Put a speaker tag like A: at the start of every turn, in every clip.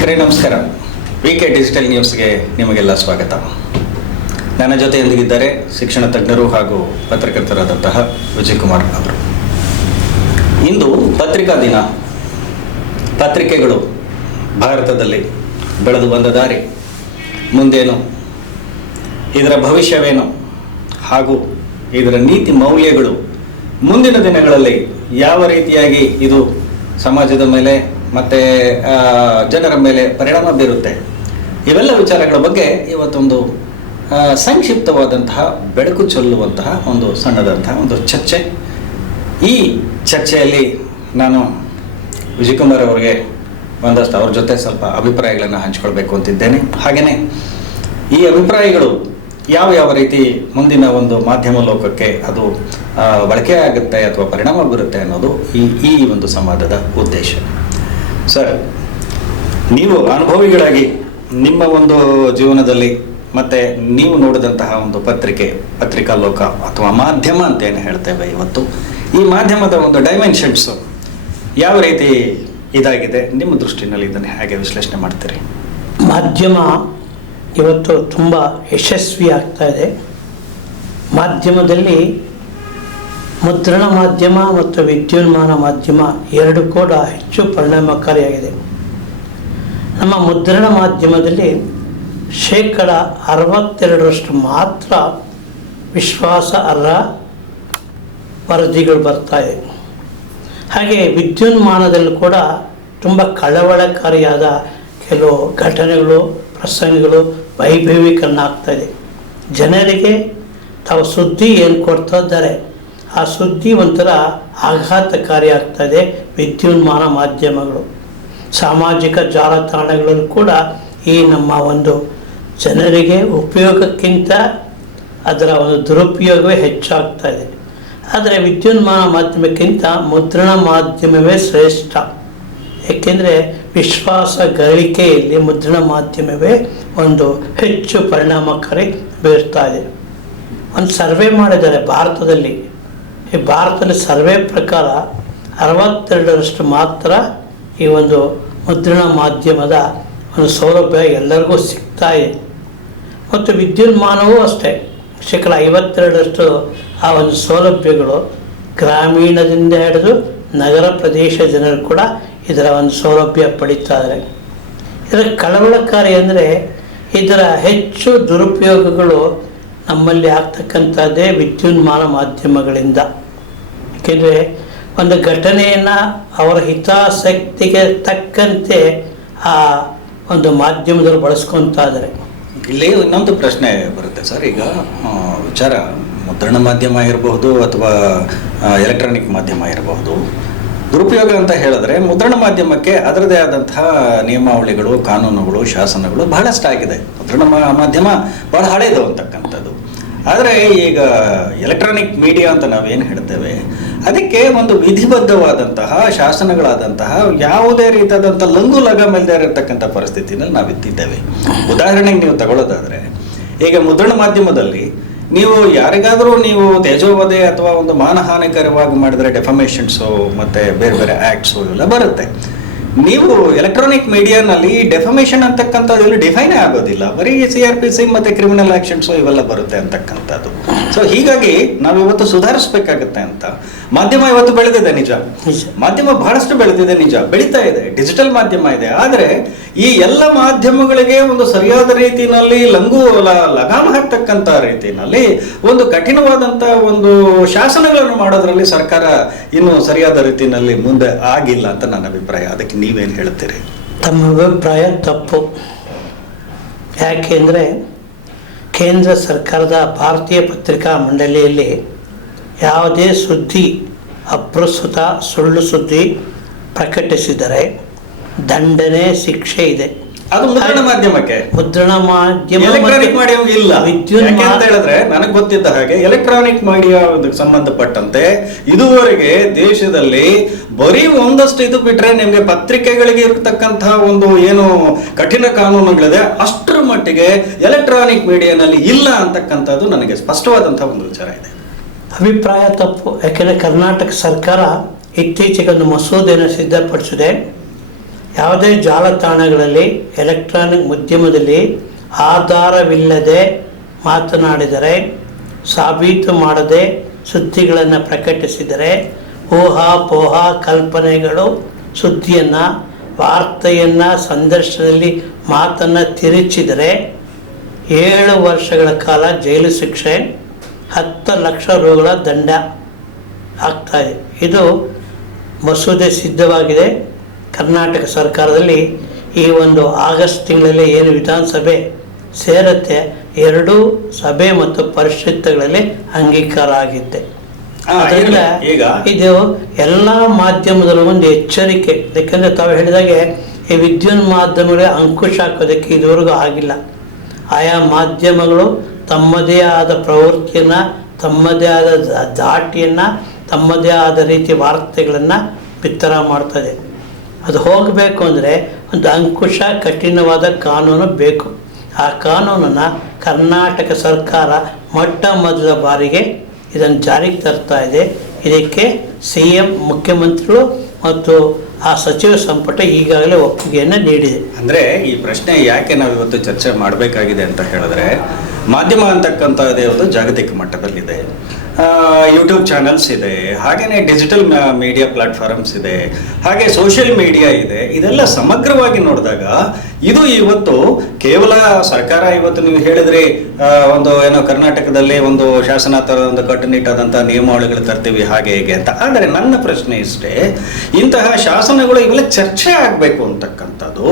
A: ವೀಕ್ಷಕರೇ ನಮಸ್ಕಾರ. V K digital ನ್ಯೂಸ್ಗೆ ನಿಮಗೆಲ್ಲ ಸ್ವಾಗತ. ನನ್ನ ಜೊತೆಯೊಂದಿಗಿದ್ದಾರೆ ಶಿಕ್ಷಣ ತಜ್ಞರು ಹಾಗೂ ಪತ್ರಕರ್ತರಾದಂತಹ ವಿಜಯಕುಮಾರ್ ಅವರು. ಇಂದು ಪತ್ರಿಕಾ ದಿನ. ಪತ್ರಿಕೆಗಳು ಭಾರತದಲ್ಲಿ ಬೆಳೆದು ಬಂದ ದಾರಿ. ಮುಂದೇನು? ಇದರ ಭವಿಷ್ಯವೇನು? ಹಾಗೂ ಇದರ ನೀತಿ ಮೌಲ್ಯಗಳು ಮುಂದಿನ ದಿನಗಳಲ್ಲಿ ಯಾವ ರೀತಿಯಾಗಿ ಇದು ಸಮಾಜದ ಮೇಲೆ ಮತ್ತು ಜನರ ಮೇಲೆ ಪರಿಣಾಮ ಬೀರುತ್ತೆ. ಇವೆಲ್ಲ ವಿಚಾರಗಳ ಬಗ್ಗೆ ಇವತ್ತೊಂದು ಸಂಕ್ಷಿಪ್ತವಾದಂತಹ ಬೆಳಕು ಚೆಲ್ಲುವಂತಹ ಒಂದು ಸಣ್ಣದಂತಹ ಒಂದು ಚರ್ಚೆ. ಈ ಚರ್ಚೆಯಲ್ಲಿ ನಾನು ವಿಜಯಕುಮಾರ್ ಅವರಿಗೆ ಒಂದಷ್ಟು ಅವ್ರ ಜೊತೆ ಸ್ವಲ್ಪ ಅಭಿಪ್ರಾಯಗಳನ್ನು ಹಂಚಿಕೊಳ್ಬೇಕು ಅಂತಿದ್ದೇನೆ. ಹಾಗೆಯೇ ಈ ಅಭಿಪ್ರಾಯಗಳು ಯಾವ ಯಾವ ರೀತಿ ಮುಂದಿನ ಒಂದು ಮಾಧ್ಯಮ ಲೋಕಕ್ಕೆ ಅದು ಬಳಕೆ ಆಗುತ್ತೆ ಅಥವಾ ಪರಿಣಾಮ ಬೀರುತ್ತೆ ಅನ್ನೋದು ಈ ಈ ಒಂದು ಸಂವಾದದ ಉದ್ದೇಶ. ಸರ್, ನೀವು ಅನುಭವಿಗಳಾಗಿ ನಿಮ್ಮ ಒಂದು ಜೀವನದಲ್ಲಿ ಮತ್ತೆ ನೀವು ನೋಡಿದಂತಹ ಒಂದು ಪತ್ರಿಕೆ, ಪತ್ರಿಕಾ ಲೋಕ ಅಥವಾ ಮಾಧ್ಯಮ ಅಂತ ಏನು ಹೇಳ್ತೇವೆ ಇವತ್ತು. ಈ ಮಾಧ್ಯಮದ ಒಂದು ಡೈಮೆನ್ಷನ್ಸ್ ಯಾವ ರೀತಿ ಇದಾಗಿದೆ? ನಿಮ್ಮ ದೃಷ್ಟಿನಲ್ಲಿ ಇದನ್ನು ಹೇಗೆ ವಿಶ್ಲೇಷಣೆ ಮಾಡ್ತೀರಿ?
B: ಮಾಧ್ಯಮ ಇವತ್ತು ತುಂಬ ಯಶಸ್ವಿ ಆಗ್ತಾ ಇದೆ. ಮಾಧ್ಯಮದಲ್ಲಿ ಮುದ್ರಣ ಮಾಧ್ಯಮ ಮತ್ತು ವಿದ್ಯುನ್ಮಾನ ಮಾಧ್ಯಮ ಎರಡು ಕೂಡ ಹೆಚ್ಚು ಪರಿಣಾಮಕಾರಿಯಾಗಿದೆ. ನಮ್ಮ ಮುದ್ರಣ ಮಾಧ್ಯಮದಲ್ಲಿ ಶೇಕಡ ಅರವತ್ತೆರಡರಷ್ಟು ಮಾತ್ರ ವಿಶ್ವಾಸಾರ್ಹ ವರದಿಗಳು ಬರ್ತಾಯಿದೆ ಹಾಗೆ ವಿದ್ಯುನ್ಮಾನದಲ್ಲೂ ಕೂಡ ತುಂಬ ಕಳವಳಕಾರಿಯಾದ ಕೆಲವು ಘಟನೆಗಳು, ಪ್ರಸಂಗಗಳು ವೈಭವೀಕರಣ ಆಗ್ತಾಯಿದೆ ಜನರಿಗೆ ತಾವು ಸುದ್ದಿ ಏನು ಕೊಡ್ತಾ ಇದ್ದಾರೆ? ಆ ಸುದ್ದಿ ಒಂಥರ ಆಘಾತಕಾರಿ ಆಗ್ತದೆ ವಿದ್ಯುನ್ಮಾನ ಮಾಧ್ಯಮಗಳು, ಸಾಮಾಜಿಕ ಜಾಲತಾಣಗಳಲ್ಲೂ ಕೂಡ ಈ ನಮ್ಮ ಒಂದು ಜನರಿಗೆ ಉಪಯೋಗಕ್ಕಿಂತ ಅದರ ಒಂದು ದುರುಪಯೋಗವೇ ಹೆಚ್ಚಾಗ್ತಾ ಇದೆ. ಆದರೆ ವಿದ್ಯುನ್ಮಾನ ಮಾಧ್ಯಮಕ್ಕಿಂತ ಮುದ್ರಣ ಮಾಧ್ಯಮವೇ ಶ್ರೇಷ್ಠ. ಏಕೆಂದರೆ ವಿಶ್ವಾಸ ಗಳಿಕೆಯಲ್ಲಿ ಮುದ್ರಣ ಮಾಧ್ಯಮವೇ ಒಂದು ಹೆಚ್ಚು ಪರಿಣಾಮಕಾರಿ ಬೀರ್ತಾ ಇದೆ. ಒಂದು ಸರ್ವೆ ಮಾಡಿದ್ದಾರೆ ಭಾರತದಲ್ಲಿ. ಈ ಭಾರತದ ಸರ್ವೆ ಪ್ರಕಾರ ಅರವತ್ತೆರಡರಷ್ಟು ಮಾತ್ರ ಈ ಒಂದು ಮುದ್ರಣ ಮಾಧ್ಯಮದ ಒಂದು ಸೌಲಭ್ಯ ಎಲ್ಲರಿಗೂ ಸಿಗ್ತಾ ಇದೆ. ಮತ್ತು ವಿದ್ಯುನ್ಮಾನವೂ ಅಷ್ಟೇ. ಶೇಕಡ ಐವತ್ತೆರಡರಷ್ಟು ಆ ಒಂದು ಸೌಲಭ್ಯಗಳು ಗ್ರಾಮೀಣದಿಂದ ಹಿಡಿದು ನಗರ ಪ್ರದೇಶ ಜನರು ಕೂಡ ಇದರ ಒಂದು ಸೌಲಭ್ಯ ಪಡೀತಾ ಇದ್ದಾರೆ ಇದರ ಕಳವಳಕಾರಿ ಅಂದರೆ ಇದರ ಹೆಚ್ಚು ದುರುಪಯೋಗಗಳು ನಮ್ಮಲ್ಲಿ ಆಗ್ತಕ್ಕಂಥದ್ದೇ ವಿದ್ಯುನ್ಮಾನ ಮಾಧ್ಯಮಗಳಿಂದ. ಏಕೆಂದರೆ ಒಂದು ಘಟನೆಯನ್ನು ಅವರ ಹಿತಾಸಕ್ತಿಗೆ ತಕ್ಕಂತೆ ಆ ಒಂದು ಮಾಧ್ಯಮದಲ್ಲಿ ಬಳಸ್ಕೊತಾ ಇದ್ದಾರೆ.
A: ಇಲ್ಲಿ ಇನ್ನೊಂದು ಪ್ರಶ್ನೆ ಬರುತ್ತೆ ಸರ್. ಈಗ ವಿಚಾರ ಮುದ್ರಣ ಮಾಧ್ಯಮ ಇರಬಹುದು ಅಥವಾ ಎಲೆಕ್ಟ್ರಾನಿಕ್ ಮಾಧ್ಯಮ ಇರಬಹುದು ದುರುಪಯೋಗ ಅಂತ ಹೇಳಿದ್ರೆ ಮುದ್ರಣ ಮಾಧ್ಯಮಕ್ಕೆ ಅದರದೇ ಆದಂತಹ ನಿಯಮಾವಳಿಗಳು, ಕಾನೂನುಗಳು, ಶಾಸನಗಳು ಬಹಳಷ್ಟು ಆಗಿದೆ ಮುದ್ರಣ ಮಾಧ್ಯಮ ಬಹಳ ಹಳೇದು ಅಂತಕ್ಕಂಥದ್ದು. ಆದರೆ ಈಗ ಎಲೆಕ್ಟ್ರಾನಿಕ್ ಮೀಡಿಯಾ ಅಂತ ನಾವೇನು ಹೇಳ್ತೇವೆ, ಅದಕ್ಕೆ ಒಂದು ವಿಧಿಬದ್ಧವಾದಂತಹ, ಶಾಸನಗಳಾದಂತಹ ಯಾವುದೇ ರೀತಿಯಾದಂಥ ಲಂಗು ಲಗಮಿಲ್ಲದೆ ಇರತಕ್ಕಂಥ ಪರಿಸ್ಥಿತಿನಲ್ಲಿ ನಾವು ಇದ್ದಿದ್ದೇವೆ ಉದಾಹರಣೆಗೆ ನೀವು ತಗೊಳ್ಳೋದಾದರೆ, ಈಗ ಮುದ್ರಣ ಮಾಧ್ಯಮದಲ್ಲಿ ನೀವು ಯಾರಿಗಾದರೂ ನೀವು ತೇಜೋವಧೆ ಅಥವಾ ಒಂದು ಮಾನಹಾನಿಕರವಾಗಿ ಮಾಡಿದರೆ ಡೆಫಮೇಷನ್ಸು ಮತ್ತು ಬೇರೆ ಬೇರೆ ಆ್ಯಕ್ಟ್ಸು ಇವೆಲ್ಲ ಬರುತ್ತೆ. ನೀವು ಎಲೆಕ್ಟ್ರಾನಿಕ್ ಮೀಡಿಯಾನಲ್ಲಿ ಡೆಫಮೇಷನ್ ಅಂತಕ್ಕಂಥದ್ದು ಡಿಫೈನೇ ಆಗೋದಿಲ್ಲ. ಬರೀ ಸಿ ಆರ್ ಪಿ ಸಿ ಮತ್ತೆ ಕ್ರಿಮಿನಲ್ ಆಕ್ಷನ್ಸ್ ಇವೆಲ್ಲ ಬರುತ್ತೆ ಅಂತಕ್ಕಂಥದ್ದು. ಸೊ ಹೀಗಾಗಿ ನಾವು ಇವತ್ತು ಸುಧಾರಿಸ್ಬೇಕಾಗತ್ತೆ ಅಂತ. ಮಾಧ್ಯಮ ಇವತ್ತು ಬೆಳೆದಿದೆ ನಿಜ. ಮಾಧ್ಯಮ ಬಹಳಷ್ಟು ಬೆಳೆದಿದೆ ನಿಜ. ಬೆಳೀತಾ ಇದೆ. ಡಿಜಿಟಲ್ ಮಾಧ್ಯಮ ಇದೆ. ಆದರೆ ಈ ಎಲ್ಲ ಮಾಧ್ಯಮಗಳಿಗೆ ಒಂದು ಸರಿಯಾದ ರೀತಿಯಲ್ಲಿ ಲಂಗು ಲಗಾಮ ಹಾಕ್ತಕ್ಕಂಥ ರೀತಿಯಲ್ಲಿ ಒಂದು ಕಠಿಣವಾದಂಥ ಒಂದು ಶಾಸನಗಳನ್ನು ಮಾಡೋದ್ರಲ್ಲಿ ಸರ್ಕಾರ ಇನ್ನು ಸರಿಯಾದ ರೀತಿಯಲ್ಲಿ ಮುಂದೆ ಆಗಿಲ್ಲ ಅಂತ ನನ್ನ ಅಭಿಪ್ರಾಯ. ಅದಕ್ಕೆ ನೀವೇನು ಹೇಳ್ತೀರಿ
B: ತಮ್ಮ ಅಭಿಪ್ರಾಯ ತಪ್ಪು. ಯಾಕೆಂದರೆ ಕೇಂದ್ರ ಸರ್ಕಾರದ ಭಾರತೀಯ ಪತ್ರಿಕಾ ಮಂಡಳಿಯಲ್ಲಿ ಯಾವುದೇ ಸುದ್ದಿ ಅಪ್ರಸ್ತುತ, ಸುಳ್ಳು ಸುದ್ದಿ ಪ್ರಕಟಿಸಿದರೆ ದಂಡನೆ ಶಿಕ್ಷೆ ಇದೆ.
A: ಅದು ಮುದ್ರಣ ಮಾಧ್ಯಮಕ್ಕೆ.
B: ಮುದ್ರಣ ಮಾಧ್ಯಮ
A: ಎಲೆಕ್ಟ್ರಾನಿಕ್ ಮಾಡಿಯೋ ಇಲ್ಲ.
B: ವಿದ್ಯುತ್
A: ಯಾಕೆ ಅಂತ ಹೇಳಿದ್ರೆ ನನಗೆ ಗೊತ್ತಿದ್ದ ಹಾಗೆ ಎಲೆಕ್ಟ್ರಾನಿಕ್ ಮೀಡಿಯಾ ಸಂಬಂಧಪಟ್ಟಂತೆ ಇದುವರೆಗೆ ದೇಶದಲ್ಲಿ ಬರೀ ಒಂದಷ್ಟು ಇದು ಬಿಟ್ರೆ ನಿಮಗೆ ಪತ್ರಿಕೆಗಳಿಗೆ ಇರತಕ್ಕಂತಹ ಒಂದು ಏನು ಕಠಿಣ ಕಾನೂನುಗಳಿದೆ ಅಷ್ಟರ ಮಟ್ಟಿಗೆ ಎಲೆಕ್ಟ್ರಾನಿಕ್ ಮೀಡಿಯಾನಲ್ಲಿ ಇಲ್ಲ ಅಂತಕ್ಕಂಥದ್ದು ನನಗೆ ಸ್ಪಷ್ಟವಾದಂತಹ ಒಂದು ವಿಚಾರ ಇದೆ.
B: ಅಭಿಪ್ರಾಯ ತಪ್ಪು. ಯಾಕೆಂದರೆ ಕರ್ನಾಟಕ ಸರ್ಕಾರ ಇತ್ತೀಚೆಗೆ ಒಂದು ಮಸೂದೆಯನ್ನು ಸಿದ್ಧಪಡಿಸಿದೆ. ಯಾವುದೇ ಜಾಲತಾಣಗಳಲ್ಲಿ, ಎಲೆಕ್ಟ್ರಾನಿಕ್ ಮಾಧ್ಯಮದಲ್ಲಿ ಆಧಾರವಿಲ್ಲದೆ ಮಾತನಾಡಿದರೆ, ಸಾಬೀತು ಮಾಡದೆ ಸುದ್ದಿಗಳನ್ನು ಪ್ರಕಟಿಸಿದರೆ ಊಹಾಪೋಹ ಕಲ್ಪನೆಗಳು, ಸುದ್ದಿಯನ್ನು, ವಾರ್ತೆಯನ್ನು ಸಂದರ್ಶನದಲ್ಲಿ ಮಾತನ್ನು ತಿರುಚಿದರೆ ಏಳು ವರ್ಷಗಳ ಕಾಲ ಜೈಲು ಶಿಕ್ಷೆ, ಹತ್ತು ಲಕ್ಷ ರೂಗಳ ದಂಡ ಆಗ್ತಾಯಿದೆ ಇದು ಮಸೂದೆ ಸಿದ್ಧವಾಗಿದೆ. ಕರ್ನಾಟಕ ಸರ್ಕಾರದಲ್ಲಿ ಈ ಒಂದು ಆಗಸ್ಟ್ ತಿಂಗಳಲ್ಲಿ ಏನು ವಿಧಾನಸಭೆ ಸೇರುತ್ತೆ ಎರಡೂ ಸಭೆ ಮತ್ತು ಪರಿಷತ್ತುಗಳಲ್ಲಿ ಅಂಗೀಕಾರ
A: ಆಗಿದೆ
B: ಅದರಿಂದ
A: ಈಗ
B: ಇದು ಎಲ್ಲ ಮಾಧ್ಯಮದಲ್ಲೂ ಒಂದು ಎಚ್ಚರಿಕೆ. ಯಾಕಂದರೆ ತಾವು ಹೇಳಿದಾಗೆ ಈ ವಿದ್ಯುನ್ ಮಾಧ್ಯಮಗಳೇ ಅಂಕುಶ ಹಾಕೋದಕ್ಕೆ ಇದುವರೆಗೂ ಆಗಿಲ್ಲ. ಆಯಾ ಮಾಧ್ಯಮಗಳು ತಮ್ಮದೇ ಆದ ಪ್ರವೃತ್ತಿಯನ್ನು ತಮ್ಮದೇ ಆದ ದಾಟಿಯನ್ನು ತಮ್ಮದೇ ಆದ ರೀತಿ ವಾರ್ತೆಗಳನ್ನು ಬಿತ್ತರ ಮಾಡ್ತದೆ. ಅದು ಹೋಗಬೇಕು ಅಂದರೆ ಒಂದು ಅಂಕುಶ ಕಠಿಣವಾದ ಕಾನೂನು ಬೇಕು. ಆ ಕಾನೂನನ್ನು ಕರ್ನಾಟಕ ಸರ್ಕಾರ ಮೊಟ್ಟ ಮೊದಲ ಬಾರಿಗೆ ಇದನ್ನು ಜಾರಿಗೆ ತರ್ತಾ ಇದೆ. ಇದಕ್ಕೆ ಸಿ ಎಂ ಮುಖ್ಯಮಂತ್ರಿಗಳು ಮತ್ತು ಆ ಸಚಿವ ಸಂಪುಟ ಈಗಾಗಲೇ ಒಪ್ಪಿಗೆಯನ್ನು ನೀಡಿದೆ.
A: ಅಂದರೆ ಈ ಪ್ರಶ್ನೆ ಯಾಕೆ ನಾವು ಇವತ್ತು ಚರ್ಚೆ ಮಾಡಬೇಕಾಗಿದೆ ಅಂತ ಹೇಳಿದ್ರೆ ಮಾಧ್ಯಮ ಅಂತಕ್ಕಂಥದ್ದೇ ಒಂದು ಜಾಗತಿಕ ಮಟ್ಟದಲ್ಲಿದೆ. ಯೂಟ್ಯೂಬ್ ಚಾನಲ್ಸ್ ಇದೆ ಹಾಗೆಯೇ ಡಿಜಿಟಲ್ ಮೀಡಿಯಾ ಪ್ಲಾಟ್ಫಾರ್ಮ್ಸ್ ಇದೆ, ಹಾಗೆ ಸೋಷಿಯಲ್ ಮೀಡಿಯಾ ಇದೆ. ಇದೆಲ್ಲ ಸಮಗ್ರವಾಗಿ ನೋಡಿದಾಗ ಇದು ಇವತ್ತು ಕೇವಲ ಸರ್ಕಾರ ಇವತ್ತು ನೀವು ಹೇಳಿದ್ರಿ ಒಂದು ಏನೋ ಕರ್ನಾಟಕದಲ್ಲಿ ಒಂದು ಶಾಸನ ಥರದ ಒಂದು ಕಟ್ಟುನಿಟ್ಟಾದಂಥ ನಿಯಮಾವಳಿಗಳು ತರ್ತೀವಿ ಹಾಗೆ ಹೇಗೆ ಅಂತ. ಆದರೆ ನನ್ನ ಪ್ರಶ್ನೆ ಇಷ್ಟೇ, ಇಂತಹ ಶಾಸನಗಳು ಇವೆಲ್ಲ ಚರ್ಚೆ ಆಗಬೇಕು ಅಂತಕ್ಕಂಥದ್ದು,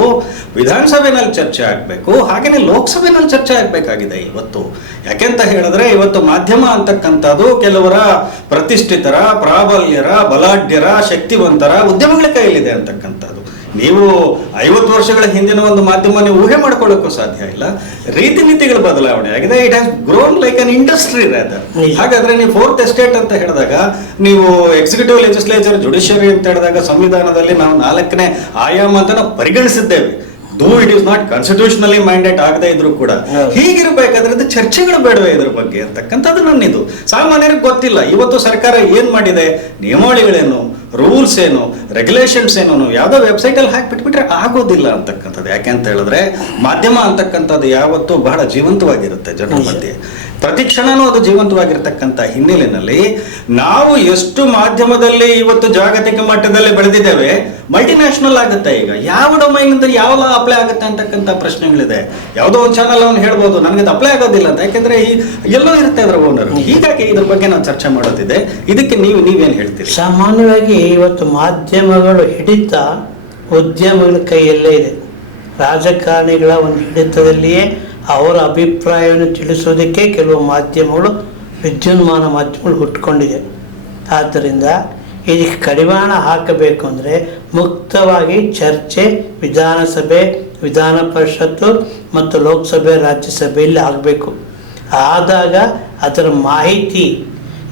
A: ವಿಧಾನಸಭೆನಲ್ಲಿ ಚರ್ಚೆ ಆಗಬೇಕು ಹಾಗೆಯೇ ಲೋಕಸಭೆನಲ್ಲಿ ಚರ್ಚೆ ಆಗಬೇಕಾಗಿದೆ ಇವತ್ತು ಯಾಕೆಂತ ಹೇಳಿದ್ರೆ ಇವತ್ತು ಮಾಧ್ಯಮ ಅಂತಕ್ಕಂಥದ್ದು ಕೆಲವರ ಪ್ರತಿಷ್ಠಿತರ ಪ್ರಾಬಲ್ಯರ ಬಲಾಢ್ಯರ ಶಕ್ತಿವಂತರ ಉದ್ಯಮಗಳ ಕೈಯಲ್ಲಿದೆ ಅಂತಕ್ಕಂಥದ್ದು. ನೀವು ಐವತ್ತು ವರ್ಷಗಳ ಹಿಂದಿನ ಒಂದು ಮಾಧ್ಯಮ ನೀವು ಊಹೆ ಮಾಡ್ಕೊಳ್ಳೋಕ್ಕೂ ಸಾಧ್ಯ ಇಲ್ಲ. ರೀತಿ ನೀತಿಗಳ ಬದಲಾವಣೆ ಆಗಿದೆ. It has grown like an industry. ಹಾಗಾದ್ರೆ ನೀವು ಫೋರ್ತ್ ಎಸ್ಟೇಟ್ ಅಂತ ಹೇಳಿದಾಗ ನೀವು ಎಕ್ಸಿಕ್ಯೂಟಿವ್ ಲೆಜಿಸ್ಲೇಚರ್ ಜುಡಿಷಿಯರಿ ಅಂತ ಹೇಳಿದಾಗ ಸಂವಿಧಾನದಲ್ಲಿ ನಾವು ನಾಲ್ಕನೇ ಆಯಾಮ ಅಂತ ನಾವು ಪರಿಗಣಿಸಿದ್ದೇವೆ. Though it is not constitutionally mandate ಆಗದೆ ಇದ್ರು ಕೂಡ ಹೀಗಿರಬೇಕಾದ್ರೆ ಇದು ಚರ್ಚೆಗಳು ಬೇಡವೇ ಇದ್ರ ಬಗ್ಗೆ ಅಂತಕ್ಕಂಥದ್ದು ನನ್ನಿದು. ಸಾಮಾನ್ಯರಿಗೆ ಗೊತ್ತಿಲ್ಲ. ಇವತ್ತು ಸರ್ಕಾರ ಏನ್ ಮಾಡಿದೆ? ನಿಯಮಾವಳಿಗಳೇನು? ರೂಲ್ಸ್ ಏನು? ರೆಗ್ಯುಲೇಷನ್ಸ್ ಏನು? ಯಾವುದೋ ವೆಬ್ಸೈಟಲ್ಲಿ ಹಾಕಿಬಿಟ್ಬಿಟ್ರೆ ಆಗೋದಿಲ್ಲ ಅಂತಕ್ಕಂಥದ್ದು. ಯಾಕೆ ಅಂತ ಹೇಳಿದ್ರೆ ಮಾಧ್ಯಮ ಅಂತಕ್ಕಂಥದ್ದು ಯಾವತ್ತೂ ಬಹಳ ಜೀವಂತವಾಗಿರುತ್ತೆ ಜನರ ಮಧ್ಯೆ. ಪ್ರತಿ ಕ್ಷಣನೂ ಅದು ಜೀವಂತವಾಗಿರ್ತಕ್ಕಂಥ ಹಿನ್ನೆಲೆಯಲ್ಲಿ ನಾವು ಎಷ್ಟು ಮಾಧ್ಯಮದಲ್ಲಿ ಇವತ್ತು ಜಾಗತಿಕ ಮಟ್ಟದಲ್ಲಿ ಬೆಳೆದಿದ್ದೇವೆ ಮಲ್ಟಿನ್ಯಾಷನಲ್ ಆಗುತ್ತೆ ಈಗ. ಯಾವ ಡೊಮೈನಿಂದ ಯಾವ ಲಾ ಅಪ್ಲೈ ಆಗುತ್ತೆ ಅಂತಕ್ಕಂಥ ಪ್ರಶ್ನೆಗಳಿದೆ. ಯಾವುದೋ ಒಂದು ಚಾನಲ್ ಅವನು ಹೇಳ್ಬೋದು ನನಗೆ ಅದು ಅಪ್ಲೈ ಆಗೋದಿಲ್ಲ ಅಂತ. ಯಾಕೆಂದ್ರೆ ಈ ಎಲ್ಲೋ ಇರುತ್ತೆ ಅದರ ಓನರ್ ಹೀಗಾಗಿ ಇದ್ರ ಬಗ್ಗೆ ನಾವು ಚರ್ಚೆ ಮಾಡೋದಿದೆ ಇದಕ್ಕೆ ನೀವು ನೀವೇನು ಹೇಳ್ತೀರಿ?
B: ಸಾಮಾನ್ಯವಾಗಿ ಇವತ್ತು ಮಾಧ್ಯಮಗಳು ಹಿಡಿತ ಉದ್ಯಮಗಳ ಕೈಯಲ್ಲೇ ಇದೆ. ರಾಜಕಾರಣಿಗಳ ಒಂದು ಹಿಡಿತದಲ್ಲಿಯೇ ಅವರ ಅಭಿಪ್ರಾಯವನ್ನು ತಿಳಿಸೋದಕ್ಕೆ ಕೆಲವು ಮಾಧ್ಯಮಗಳು ವಿದ್ಯುನ್ಮಾನ ಮಾಧ್ಯಮಗಳು ಹುಟ್ಕೊಂಡಿದೆ. ಆದ್ದರಿಂದ ಇದಕ್ಕೆ ಕಡಿವಾಣ ಹಾಕಬೇಕು ಅಂದರೆ ಮುಕ್ತವಾಗಿ ಚರ್ಚೆ, ವಿಧಾನಸಭೆ, ವಿಧಾನ ಪರಿಷತ್ತು ಮತ್ತು ಲೋಕಸಭೆ ರಾಜ್ಯಸಭೆಯಲ್ಲಿ ಆಗಬೇಕು. ಆದಾಗ ಅದರ ಮಾಹಿತಿ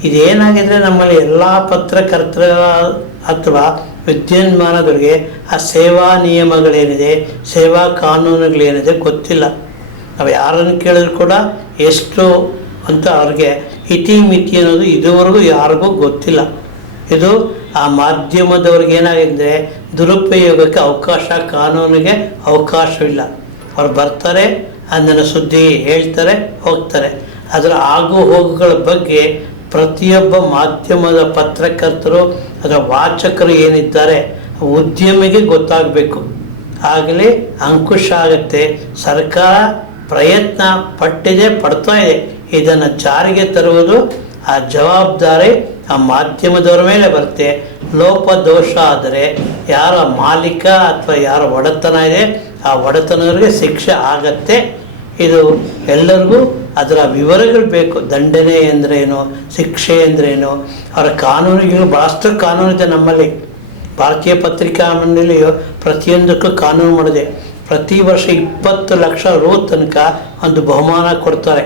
B: ಇದೇನಾಗಿದೆ ನಮ್ಮಲ್ಲಿ ಎಲ್ಲ ಪತ್ರಕರ್ತರ ಅಥವಾ ವಿದ್ಯುನ್ಮಾನದವರಿಗೆ ಆ ಸೇವಾ ನಿಯಮಗಳೇನಿದೆ, ಸೇವಾ ಕಾನೂನುಗಳೇನಿದೆ ಗೊತ್ತಿಲ್ಲ. ನಾವು ಯಾರನ್ನು ಕೇಳಿದ್ರು ಕೂಡ ಎಷ್ಟು ಅಂತ ಅವ್ರಿಗೆ ಇತಿ ಮಿತಿ ಅನ್ನೋದು ಇದುವರೆಗೂ ಯಾರಿಗೂ ಗೊತ್ತಿಲ್ಲ. ಇದು ಆ ಮಾಧ್ಯಮದವ್ರಿಗೆ ಏನಾಗಿದೆ ದುರುಪಯೋಗಕ್ಕೆ ಅವಕಾಶ, ಕಾನೂನಿಗೆ ಅವಕಾಶವಿಲ್ಲ. ಅವ್ರು ಬರ್ತಾರೆ, ಅಂದನ ಸುದ್ದಿ ಹೇಳ್ತಾರೆ, ಹೋಗ್ತಾರೆ. ಅದರ ಆಗು ಹೋಗುಗಳ ಬಗ್ಗೆ ಪ್ರತಿಯೊಬ್ಬ ಮಾಧ್ಯಮದ ಪತ್ರಕರ್ತರು, ಅದರ ವಾಚಕರು ಏನಿದ್ದಾರೆ, ಉದ್ಯಮಿಗೆ ಗೊತ್ತಾಗಬೇಕು. ಆಗಲೇ ಅಂಕುಶ ಆಗುತ್ತೆ. ಸರ್ಕಾರ ಪ್ರಯತ್ನ ಪಟ್ಟಿದೆ ಪಡ್ತಾ ಇದೆ. ಇದನ್ನು ಜಾರಿಗೆ ತರುವುದು ಆ ಜವಾಬ್ದಾರಿ ಆ ಮಾಧ್ಯಮದವರ ಮೇಲೆ ಬರುತ್ತೆ. ಲೋಪದೋಷ ಆದರೆ ಯಾರ ಮಾಲೀಕ ಅಥವಾ ಯಾರ ಒಡೆತನ ಇದೆ, ಆ ಒಡೆತನವರಿಗೆ ಶಿಕ್ಷೆ ಆಗತ್ತೆ. ಇದು ಎಲ್ಲರಿಗೂ ಅದರ ವಿವರಗಳು ಬೇಕು. ದಂಡನೆ ಎಂದರೇನು, ಶಿಕ್ಷೆ ಎಂದರೇನು, ಅವರ ಕಾನೂನುಗಳು ಭಾಳಷ್ಟು ಕಾನೂನಿದೆ ನಮ್ಮಲ್ಲಿ. ಭಾರತೀಯ ಪತ್ರಿಕಾ ಮಂಡಳಿಯು ಪ್ರತಿಯೊಂದಕ್ಕೂ ಕಾನೂನು ಮಾಡಿದೆ. ಪ್ರತಿ ವರ್ಷ ಇಪ್ಪತ್ತು ಲಕ್ಷ ರು ತನಕ ಒಂದು ಬಹುಮಾನ ಕೊಡ್ತಾರೆ.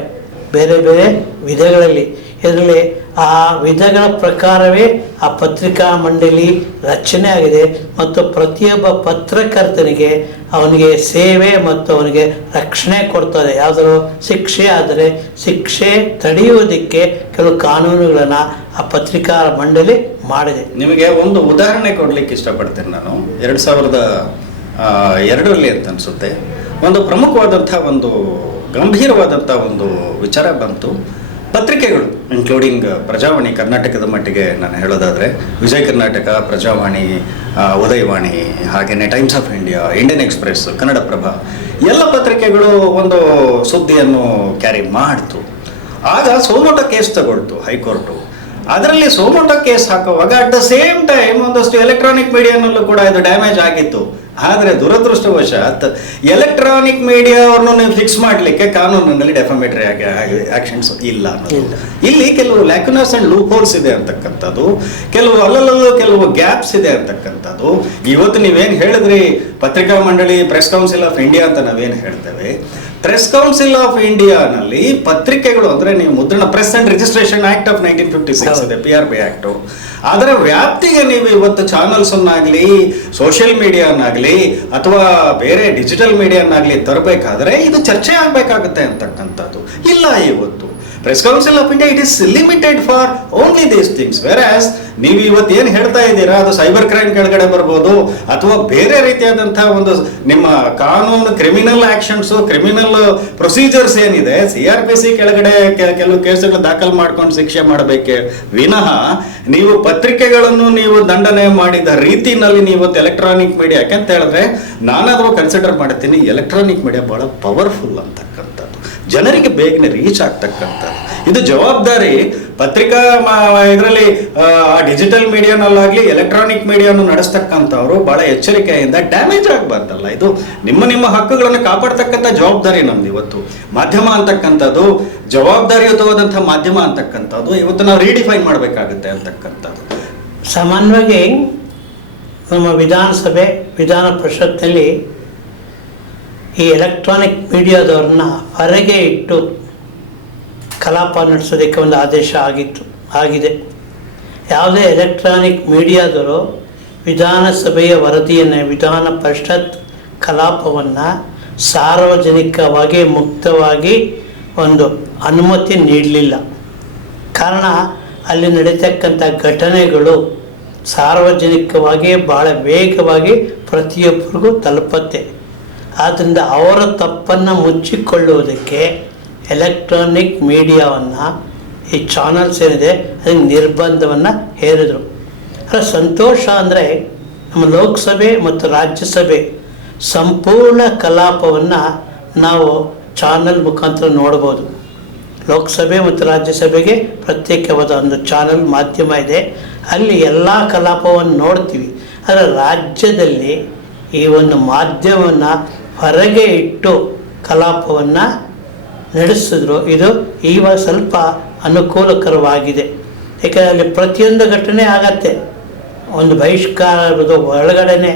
B: ಬೇರೆ ಬೇರೆ ವಿಧಗಳಲ್ಲಿ. ಇದರಲ್ಲಿ ಆ ವಿಧಗಳ ಪ್ರಕಾರವೇ ಆ ಪತ್ರಿಕಾ ಮಂಡಳಿ ರಚನೆ ಆಗಿದೆ ಮತ್ತು ಪ್ರತಿಯೊಬ್ಬ ಪತ್ರಕರ್ತನಿಗೆ ಅವನಿಗೆ ಸೇವೆ ಮತ್ತು ಅವನಿಗೆ ರಕ್ಷಣೆ ಕೊಡ್ತಾರೆ. ಯಾವುದಾದ್ರು ಶಿಕ್ಷೆ ಆದರೆ ಶಿಕ್ಷೆ ತಡೆಯುವುದಕ್ಕೆ ಕೆಲವು ಕಾನೂನುಗಳನ್ನು ಆ ಪತ್ರಿಕಾ ಮಂಡಳಿ ಮಾಡಿದೆ.
A: ನಿಮಗೆ ಒಂದು ಉದಾಹರಣೆ ಕೊಡಲಿಕ್ಕೆ ಇಷ್ಟಪಡ್ತೇನೆ ನಾನು. ಎರಡು ಸಾವಿರದ ಎರಡರಲ್ಲಿ ಅಂತ ಅನಿಸುತ್ತೆ. ಒಂದು ಪ್ರಮುಖವಾದಂಥ ಒಂದು, ಗಂಭೀರವಾದಂಥ ಒಂದು ವಿಚಾರ ಬಂತು. ಪತ್ರಿಕೆಗಳು ಇನ್ಕ್ಲೂಡಿಂಗ್ ಪ್ರಜಾವಾಣಿ ಕರ್ನಾಟಕದ ಮಟ್ಟಿಗೆ ನಾನು ಹೇಳೋದಾದರೆ, ವಿಜಯ ಕರ್ನಾಟಕ, ಪ್ರಜಾವಾಣಿ ಉದಯವಾಣಿ, ಹಾಗೆಯೇ Times of India Indian Express Kannada Prabha, ಎಲ್ಲ ಪತ್ರಿಕೆಗಳು ಒಂದು ಸುದ್ದಿಯನ್ನು ಕ್ಯಾರಿ ಮಾಡ್ತು. ಆಗ ಸೋಮೋಟ ಕೇಸ್ ತಗೊಳ್ತು ಹೈಕೋರ್ಟು. ಅದರಲ್ಲಿ ಸೋಮೋಟ ಕೇಸ್ ಹಾಕುವಾಗ ಅಟ್ ದ ಸೇಮ್ ಟೈಮ್ ಒಂದಷ್ಟು ಎಲೆಕ್ಟ್ರಾನಿಕ್ ಮೀಡಿಯಾನಲ್ಲೂ ಕೂಡ ಇದು ಡ್ಯಾಮೇಜ್ ಆಗಿತ್ತು. ಆದರೆ ದುರದೃಷ್ಟವಶಾತ್ ಎಲೆಕ್ಟ್ರಾನಿಕ್ ಮೀಡಿಯಾ ನೀವು ಫಿಕ್ಸ್ ಮಾಡಲಿಕ್ಕೆ ಕಾನೂನಿನಲ್ಲಿ ಡೆಫಮೇಟರಿ ಆಕ್ಷನ್ಸ್ ಇಲ್ಲ ಅನ್ನೋದು.
B: ಇಲ್ಲ.
A: ಇಲ್ಲಿ ಕೆಲವು ಲ್ಯಾಕ್ಯುನಸ್ ಅಂಡ್ ಲೂಪ್ ಹೋಲ್ಸ್ ಇದೆ ಅಂತಕ್ಕಂಥದ್ದು ಕೆಲವು ಅಲ್ಲಲ್ಲೂ ಕೆಲವು ಗ್ಯಾಪ್ಸ್ ಇದೆ ಅಂತಕ್ಕಂಥದ್ದು ಇವತ್ತು ನೀವೇನು ಹೇಳಿದ್ರಿ ಪತ್ರಿಕಾ ಮಂಡಳಿ ಪ್ರೆಸ್ ಕೌನ್ಸಿಲ್ ಆಫ್ ಇಂಡಿಯಾ ಅಂತ ನಾವೇನು ಹೇಳ್ತೇವೆ ಪ್ರೆಸ್ ಕೌನ್ಸಿಲ್ ಆಫ್ ಇಂಡಿಯಾನಲ್ಲಿ ಪತ್ರಿಕೆಗಳು ಅಂದರೆ ನೀವು ಮುದ್ರಣ press and registration act of nineteen fifty six ಇದೆ ಪಿ ಆರ್ ಬಿ ಆಕ್ಟ್ ಅದರ ವ್ಯಾಪ್ತಿಗೆ ನೀವು ಇವತ್ತು ಚಾನಲ್ಸ್ ಅನ್ನಾಗ್ಲಿ ಸೋಷಿಯಲ್ ಮೀಡಿಯಾನಾಗ್ಲಿ ಅಥವಾ ಬೇರೆ ಡಿಜಿಟಲ್ ಮೀಡಿಯಾನಾಗ್ಲಿ ತರಬೇಕಾದ್ರೆ ಇದು ಚರ್ಚೆ ಆಗಬೇಕಾಗುತ್ತೆ ಅಂತಕ್ಕಂಥದ್ದು. ಇಲ್ಲ ಇವತ್ತು. Press council of India it is limited for only these things whereas ನೀವು ಇವತ್ತು ಏನು ಹೇಳ್ತಾ ಇದ್ದೀರಾ? ಅದು ಸೈಬರ್ ಕ್ರೈಮ್ ಕೆಳಗಡೆ ಬರ್ಬೋದು, ಅಥವಾ ಬೇರೆ ರೀತಿಯಾದಂತಹ ಒಂದು ನಿಮ್ಮ ಕಾನೂನು ಕ್ರಿಮಿನಲ್ ಆಕ್ಷನ್ಸ್, ಕ್ರಿಮಿನಲ್ ಪ್ರೊಸೀಜರ್ಸ್ ಏನಿದೆ, ಸಿ ಆರ್ ಪಿ ಸಿ ಕೆಳಗಡೆ ಕೆಲವು ಕೇಸುಗಳು ದಾಖಲು ಮಾಡ್ಕೊಂಡು ಶಿಕ್ಷೆ ಮಾಡಬೇಕೆ ವಿನಃ ನೀವು ಪತ್ರಿಕೆಗಳನ್ನು ನೀವು ದಂಡನೆ ಮಾಡಿದ ರೀತಿನಲ್ಲಿ ನೀವು ಎಲೆಕ್ಟ್ರಾನಿಕ್ ಮೀಡಿಯಾ, ಯಾಕೆಂತ ಹೇಳಿದ್ರೆ ನಾನಾದರೂ ಕನ್ಸಿಡರ್ ಮಾಡ್ತೀನಿ, ಎಲೆಕ್ಟ್ರಾನಿಕ್ ಮೀಡಿಯಾ ಬಹಳ ಪವರ್ಫುಲ್ ಅಂತಕ್ಕಂಥದ್ದು. ಜನರಿಗೆ ಬೇಗನೆ ರೀಚ್ ಆಗ್ತಕ್ಕಂಥದ್ದು. ಇದು ಜವಾಬ್ದಾರಿ ಪತ್ರಿಕಾ ಇದರಲ್ಲಿ ಡಿಜಿಟಲ್ ಮೀಡಿಯಾನಲ್ಲಾಗಲಿ ಎಲೆಕ್ಟ್ರಾನಿಕ್ ಮೀಡಿಯಾನು ನಡೆಸ್ತಕ್ಕಂಥವ್ರು ಬಹಳ ಎಚ್ಚರಿಕೆಯಿಂದ ಡ್ಯಾಮೇಜ್ ಆಗಬಾರ್ದಲ್ಲ. ಇದು ನಿಮ್ಮ ನಿಮ್ಮ ಹಕ್ಕುಗಳನ್ನು ಕಾಪಾಡ್ತಕ್ಕಂಥ ಜವಾಬ್ದಾರಿ ನಮ್ದು ಇವತ್ತು. ಮಾಧ್ಯಮ ಅಂತಕ್ಕಂಥದ್ದು ಜವಾಬ್ದಾರಿಯುತವಾದಂಥ ಮಾಧ್ಯಮ ಅಂತಕ್ಕಂಥದ್ದು ಇವತ್ತು ನಾವು ರೀಡಿಫೈನ್ ಮಾಡಬೇಕಾಗುತ್ತೆ ಅಂತಕ್ಕಂಥದ್ದು.
B: ಸಾಮಾನ್ಯವಾಗಿ ನಮ್ಮ ವಿಧಾನಸಭೆ, ವಿಧಾನ ಪರಿಷತ್ನಲ್ಲಿ ಈ ಎಲೆಕ್ಟ್ರಾನಿಕ್ ಮೀಡಿಯಾದವ್ರನ್ನ ಹೊರಗೆ ಇಟ್ಟು ಕಲಾಪ ನಡೆಸೋದಕ್ಕೆ ಒಂದು ಆದೇಶ ಆಗಿತ್ತು, ಆಗಿದೆ. ಯಾವುದೇ ಎಲೆಕ್ಟ್ರಾನಿಕ್ ಮೀಡಿಯಾದವರು ವಿಧಾನಸಭೆಯ ವರದಿಯನ್ನು, ವಿಧಾನ ಪರಿಷತ್ ಕಲಾಪವನ್ನು ಸಾರ್ವಜನಿಕವಾಗಿ ಮುಕ್ತವಾಗಿ ಒಂದು ಅನುಮತಿ ನೀಡಲಿಲ್ಲ. ಕಾರಣ, ಅಲ್ಲಿ ನಡೀತಕ್ಕಂಥ ಘಟನೆಗಳು ಸಾರ್ವಜನಿಕವಾಗಿ ಭಾಳ ವೇಗವಾಗಿ ಪ್ರತಿಯೊಬ್ಬರಿಗೂ ತಲುಪತ್ತೆ. ಆದ್ದರಿಂದ ಅವರ ತಪ್ಪನ್ನು ಮುಚ್ಚಿಕೊಳ್ಳುವುದಕ್ಕೆ ಎಲೆಕ್ಟ್ರಾನಿಕ್ ಮೀಡಿಯಾವನ್ನು ಈ ಚಾನಲ್ಸ್ ಏನಿದೆ, ಅದಕ್ಕೆ ನಿರ್ಬಂಧವನ್ನು ಹೇರಿದರು. ಅದರ ಸಂತೋಷ ಅಂದರೆ ನಮ್ಮ ಲೋಕಸಭೆ ಮತ್ತು ರಾಜ್ಯಸಭೆ ಸಂಪೂರ್ಣ ಕಲಾಪವನ್ನು ನಾವು ಚಾನಲ್ ಮುಖಾಂತರ ನೋಡ್ಬೋದು. ಲೋಕಸಭೆ ಮತ್ತು ರಾಜ್ಯಸಭೆಗೆ ಪ್ರತ್ಯೇಕವಾದ ಒಂದು ಚಾನಲ್ ಮಾಧ್ಯಮ ಇದೆ. ಅಲ್ಲಿ ಎಲ್ಲ ಕಲಾಪವನ್ನು ನೋಡ್ತೀವಿ. ಆದರೆ ರಾಜ್ಯದಲ್ಲಿ ಈ ಒಂದು ಮಾಧ್ಯಮವನ್ನು ಹೊರಗೆ ಇಟ್ಟು ಕಲಾಪವನ್ನು ನಡೆಸಿದ್ರು, ಇದು ಈಗ ಸ್ವಲ್ಪ ಅನುಕೂಲಕರವಾಗಿದೆ. ಏಕೆಂದರೆ ಅಲ್ಲಿ ಪ್ರತಿಯೊಂದು ಘಟನೆ ಆಗತ್ತೆ. ಒಂದು ಬಹಿಷ್ಕಾರದ ಒಳಗಡೆನೆ,